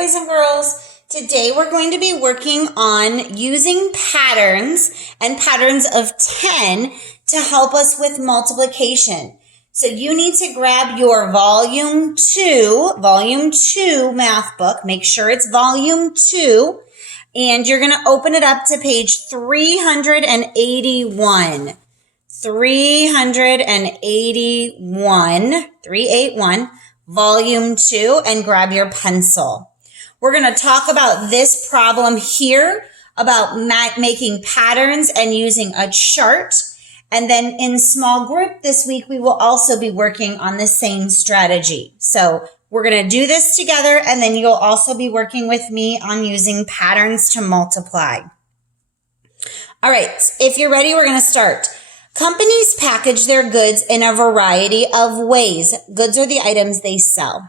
boys and girls. Today we're going to be working on using patterns and patterns of 10 to help us with multiplication. So you need to grab your volume 2 math book. Make sure it's volume 2. And you're going to open it up to page 381. 381, volume 2, and grab your pencil. We're going to talk about this problem here, about making patterns and using a chart. And then in small group this week, we will also be working on the same strategy. So we're going to do this together, and then you'll also be working with me on using patterns to multiply. All right, if you're ready, we're going to start. Companies package their goods in a variety of ways. Goods are the items they sell.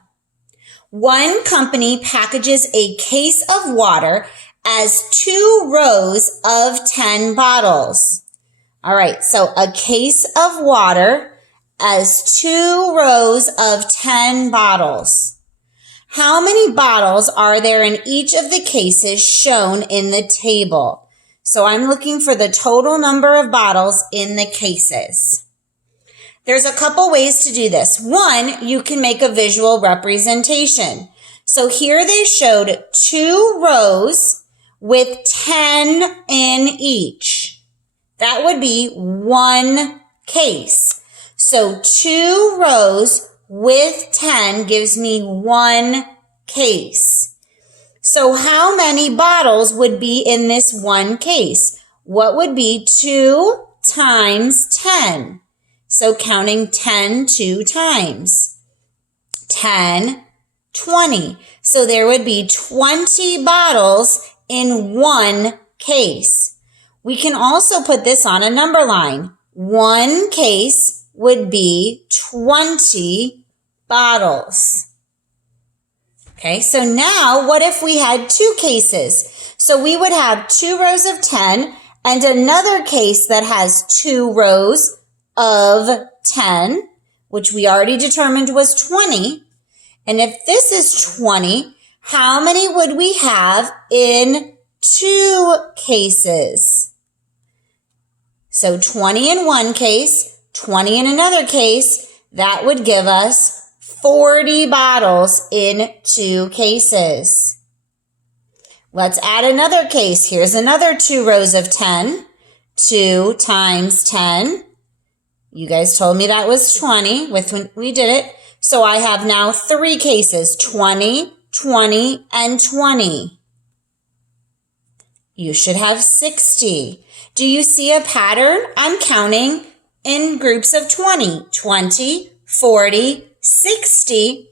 One company packages a case of water as 2 rows of 10 bottles. All right, so a case of water as 2 rows of 10 bottles. How many bottles are there in each of the cases shown in the table? So I'm looking for the total number of bottles in the cases. There's a couple ways to do this. One, you can make a visual representation. So here they showed 2 rows with 10 in each. That would be 1 case. So 2 rows with 10 gives me 1 case. So how many bottles would be in this 1 case? What would be 2 times 10? So counting 10 2 times. 10, 20. So there would be 20 bottles in 1 case. We can also put this on a number line. 1 case would be 20 bottles. Okay, so now what if we had 2 cases? So we would have 2 rows of 10 and another case that has 2 rows of 10, which we already determined was 20. And if this is 20, how many would we have in 2 cases? So 20 in 1 case, 20 in another case, that would give us 40 bottles in 2 cases. Let's add another case. Here's another 2 rows of 10. 2 times 10. You guys told me that was 20 when we did it. So I have now 3 cases, 20, 20, and 20. You should have 60. Do you see a pattern? I'm counting in groups of 20, 20, 40, 60.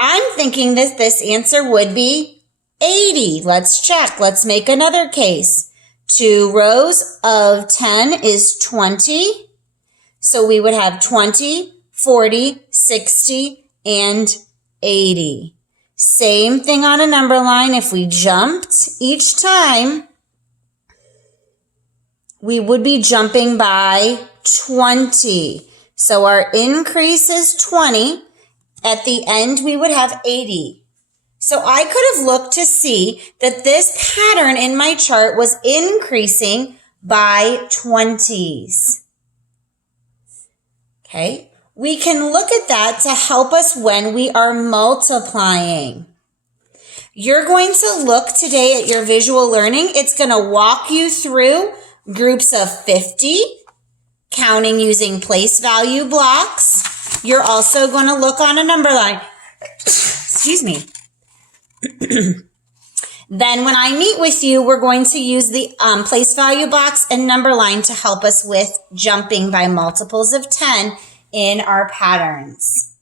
I'm thinking that this answer would be 80. Let's check. Let's make another case. 2 rows of 10 is 20. So we would have 20, 40, 60, and 80. Same thing on a number line. If we jumped each time, we would be jumping by 20. So our increase is 20. At the end, we would have 80. So I could have looked to see that this pattern in my chart was increasing by 20s. Okay, we can look at that to help us when we are multiplying. You're going to look today at your visual learning. It's going to walk you through groups of 50, counting using place value blocks. You're also going to look on a number line. Excuse me. Then when I meet with you, we're going to use the place value blocks and number line to help us with jumping by multiples of 10 in our patterns.